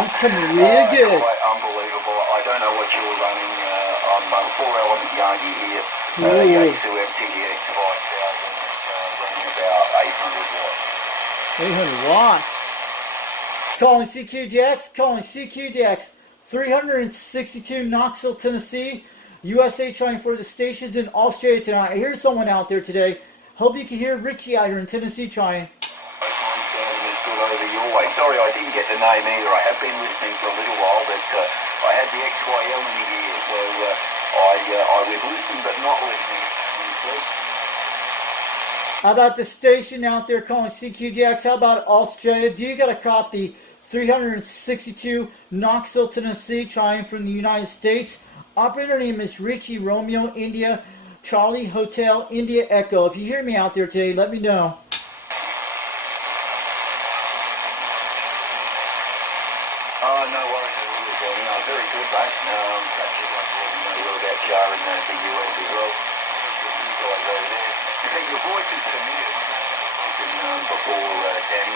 He's coming real good. Quite unbelievable. I don't know what you're running on my 4-element Yagi here. Cool. Yagi 2 FTDX 5000, running about 800 watts. 800 watts. Calling CQDX. Calling CQDX. 362 Knoxville, Tennessee. USA trying for the stations in Australia tonight. I hear someone out there today. Hope you can hear Richie out here in Tennessee trying. Over your way. Sorry, I didn't get the name either. I have been listening for a little while, but I had the XYL in the ear, so I was listening but not listening. How about the station out there calling CQDX? How about Australia? Do you got a copy? 362 Knoxville, Tennessee, trying from the United States. Operator name is Richie Romeo India Charlie Hotel India Echo. If you hear me out there today, let me know. Oh, no worries at all, Johnny. No, very good, mate. Perhaps you'd like to let me know well about Char and the US as well. You guys over there. Your voice is familiar. Spoken before, Danny.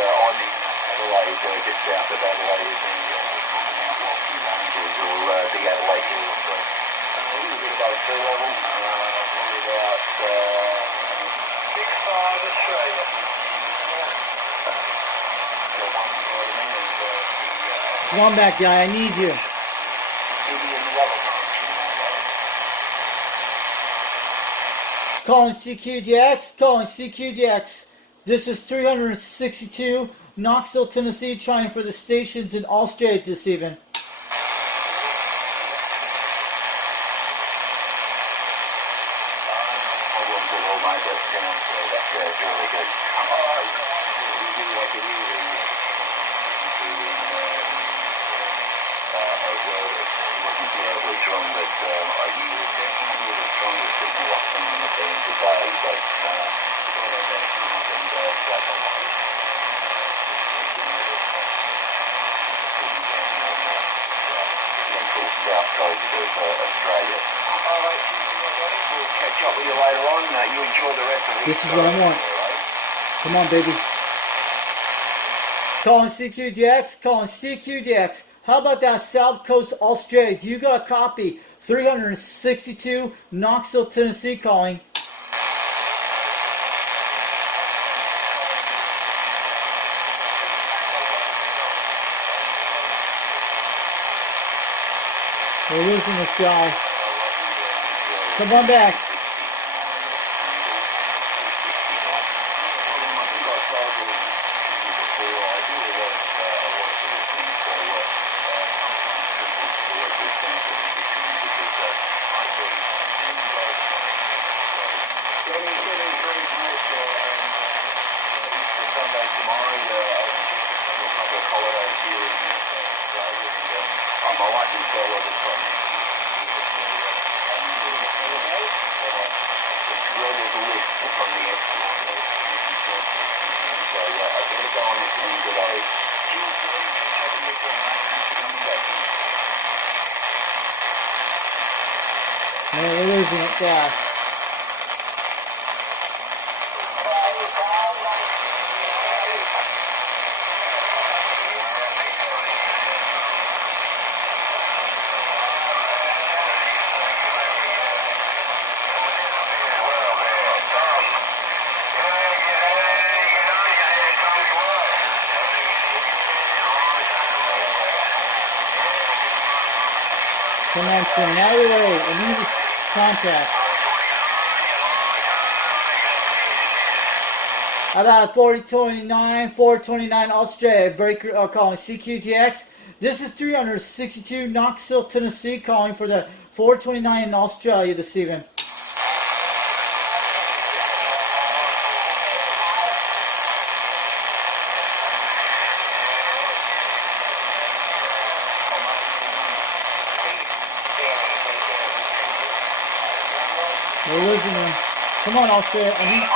I'm in Adelaide, just south of Adelaide, in the Mount Lofty Ranges, or the Adelaide Hills. So a little bit above sea level, probably about 6'5" Australia. Come on back, guy. I need you. Calling CQDX. Calling CQDX. This is 362 Knoxville, Tennessee, trying for the stations in Australia this evening. South coast of Australia. All right, we'll catch up with you later on. You enjoy the rest of the This is what I want. Come on, baby. Calling CQDX. Calling CQDX. How about that South Coast Australia? Do you got a copy? 362 Knoxville, Tennessee, calling. We're losing this guy. Come on back. Man, we're losing it fast. Come on, train, out of your way. I need this contact. About 429 Australia. Breaker calling CQTX. This is 362 Knoxville, Tennessee, calling for the 429 in Australia this evening. We're losing him. Come on, Australia. I need...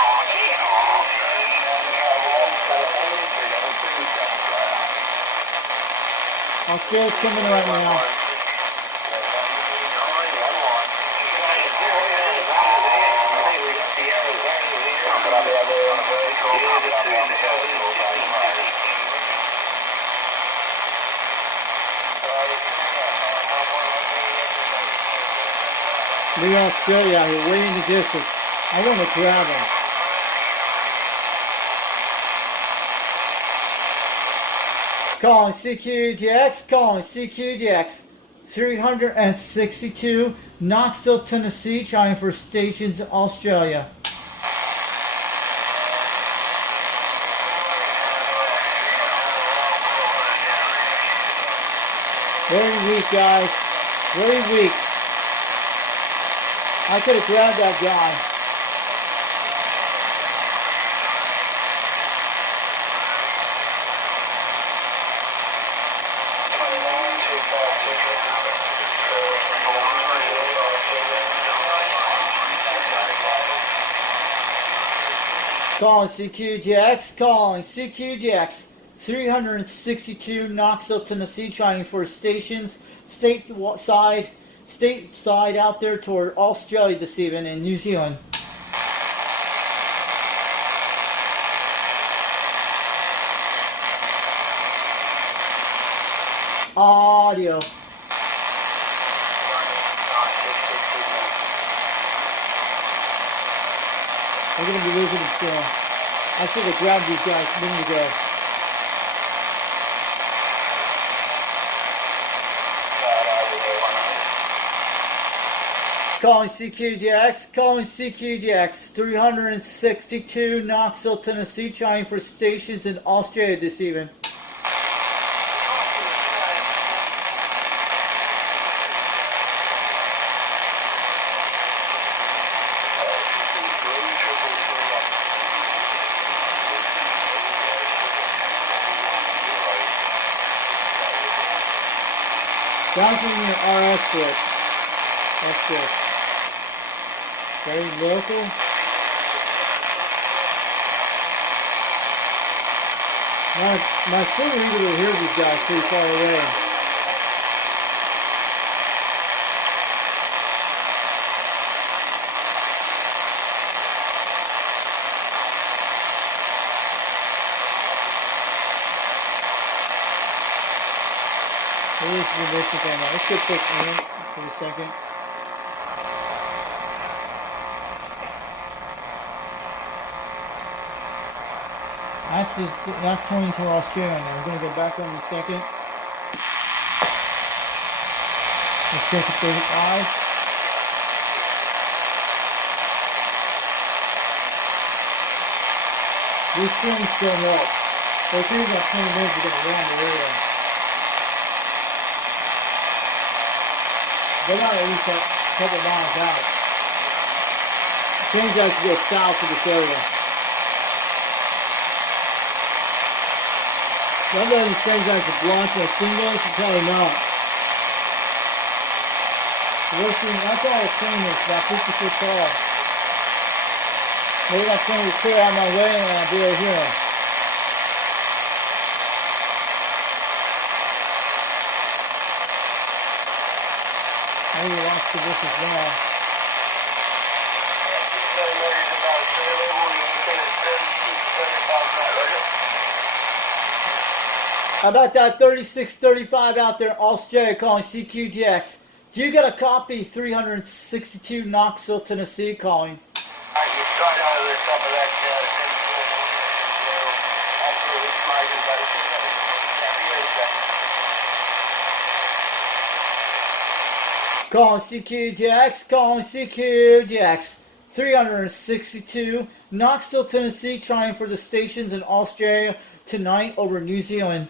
Australia's coming right now. the hell with all those mate. Leave Australia out here, way in the distance. I want to grab him. Calling CQDX, calling CQDX. 362, Knoxville, Tennessee, trying for stations in Australia. Very weak, guys. Very weak. I could have grabbed that guy. Calling CQDX, calling CQDX. 362 Knoxville, Tennessee, trying for stations stateside out there toward Australia this evening and New Zealand. Audio. We're going to be losing them soon. I should have grabbed these guys a minute ago. Calling CQDX, calling CQDX. 362 Knoxville, Tennessee, trying for stations in Australia this evening. Guys, we need an RF switch. That's just very local. My center reader will hear these guys pretty far away. Where's the mission time now? Let's go check in for a second. Actually, not turning to Australia now. We're going to go back on in a second. We'll check at 35. These trains still up. They took about 20 minutes to get around the area. They're not at least a couple miles out. The trains actually go south of this area. I don't know if these trains actually blocked by singles, probably not. The worst thing, I thought a train is about 50 foot tall. Maybe that train would clear out my way and I'd be able to hear them. Maybe we lost the distance now. How about that 3635 out there in Australia calling CQDX? Do you got a copy? 362 Knoxville, Tennessee calling. Calling CQDX, calling CQDX. 362 Knoxville, Tennessee, trying for the stations in Australia tonight over New Zealand.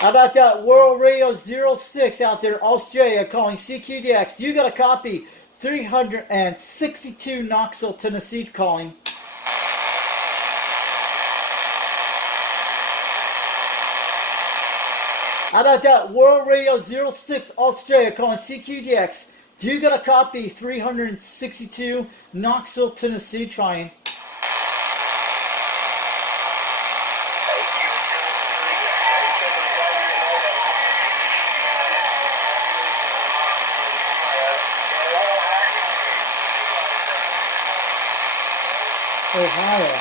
How about that World Radio 06 out there in Australia calling CQDX? You got a copy? 362 Knoxville, Tennessee calling. How about that World Radio 06 Australia calling CQDX? Do you got a copy? 362 Knoxville, Tennessee trying. Ohio.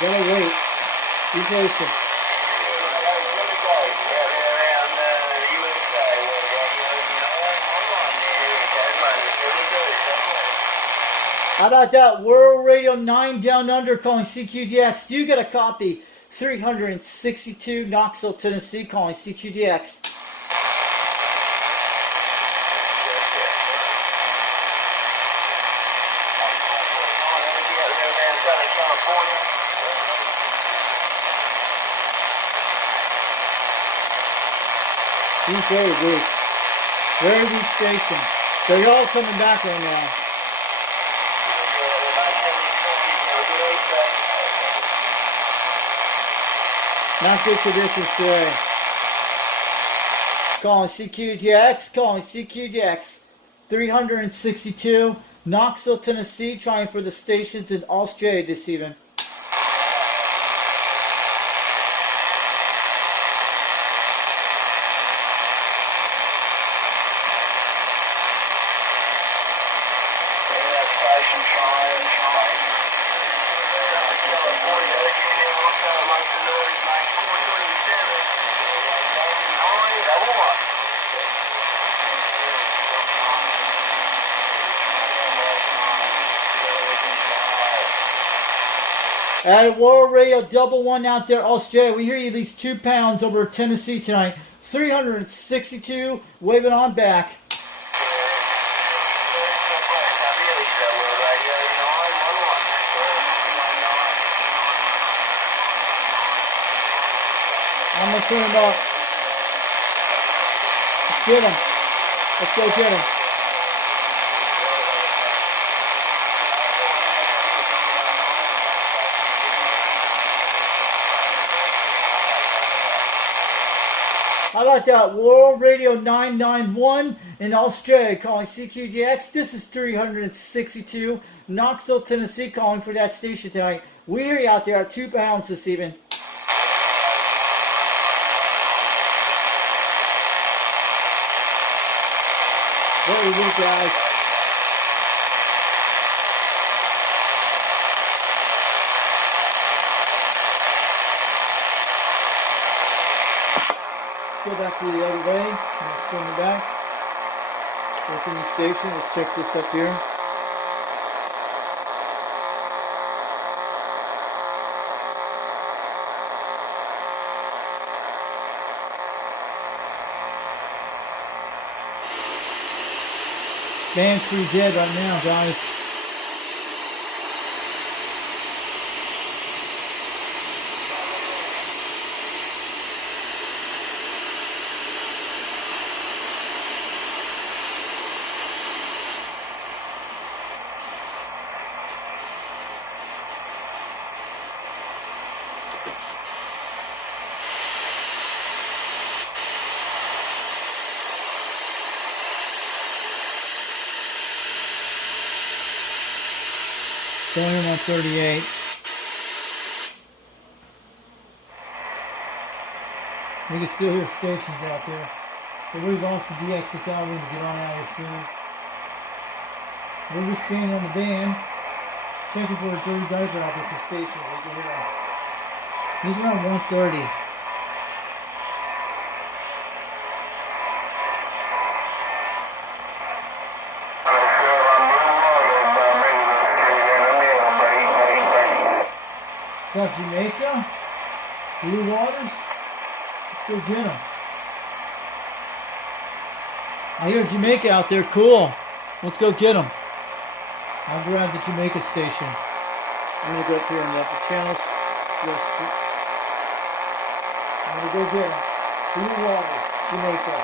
Gotta wait. Be patient. How about that? World Radio 9 Down Under calling CQDX. Do you get a copy? 362 Knoxville, Tennessee calling CQDX. He's very weak. Very weak station. They're all coming back right now. Not good conditions today. Calling CQDX, calling CQDX. 362, Knoxville, Tennessee, trying for the stations in Australia this evening. At World Radio Double One out there, Australia. We hear you at least 2 pounds over Tennessee tonight. 362, waving on back. I'm going to turn him up. Let's get him. Let's go get him. How about that? World Radio 991 in Australia calling CQDX. This is 362. Knoxville, Tennessee calling for that station tonight. We hear you out there at 2 pounds this evening. Very weak, guys. Let's go back to the other way. Let's swing it back. Working the station. Let's check this up here. Band's pretty dead right now, guys. Going in on 38. We can still hear stations out there. So we lost the DXSL. We're going to get on out here soon. We're just scanning on the band, checking for a dirty diaper out there for stations. We can hear them. This is around 1:30. Is that Jamaica? Blue Waters? Let's go get them. I hear Jamaica out there. Cool. Let's go get them. I'll grab the Jamaica station. I'm going to go up here in the upper channels. I'm going to go get them. Blue Waters, Jamaica.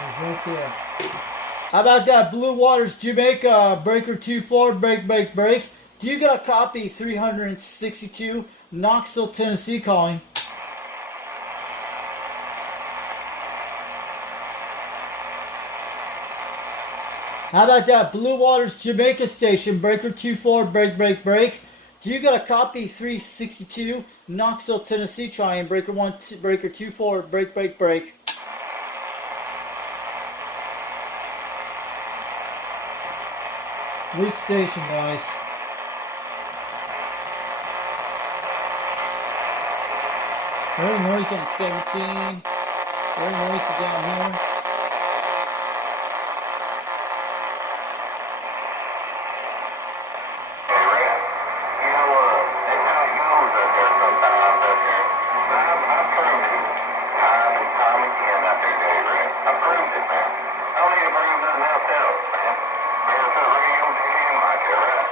He's right there. How about that? Blue Waters, Jamaica, breaker 2-4, break. Do you got a copy? 362, Knoxville, Tennessee calling. How about that? Blue Waters, Jamaica station, breaker 2-4, break. Do you got a copy? 362, Knoxville, Tennessee trying, breaker 2-4, break. Weak station, guys. Very noisy on 17. Very noisy down here. Hey, Rick, you know, it kind of goes up there sometimes up here. I've proved it time and time again out there, Dave, Rick. I've proved it, man. I don't need to prove nothing else, man. There's a radio damn like it, right?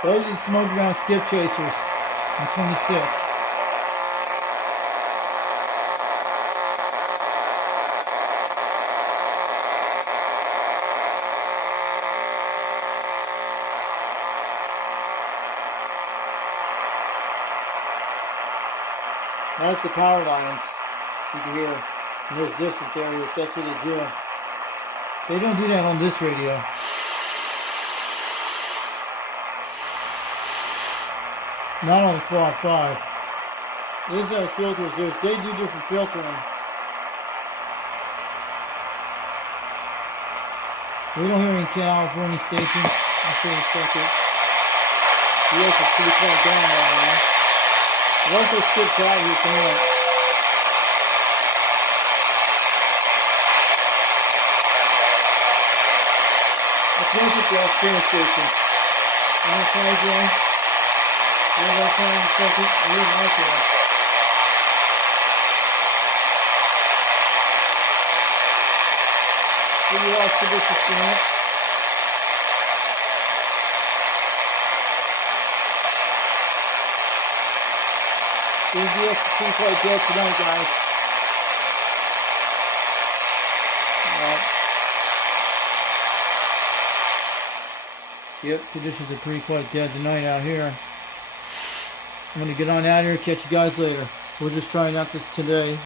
Those are the Smoky Mountain Skip Chasers on 26. That's the power lines. You can hear in those distance areas. That's what they're doing. They don't do that on this radio. Not on the Quad 5. This has filters. They do different filtering. We don't hear any California stations. I'll show you in a second. The X is pretty far down right now. Local Skip's out here tonight. Let's look at the Australian stations. I'm going to try again. We're going to try in a second. We're right there. Give you lost conditions for a minute. DX is pretty quite dead tonight, guys. Alright. Yep, conditions are pretty quite dead tonight out here. I'm gonna get on out here, catch you guys later. We're just trying out this today.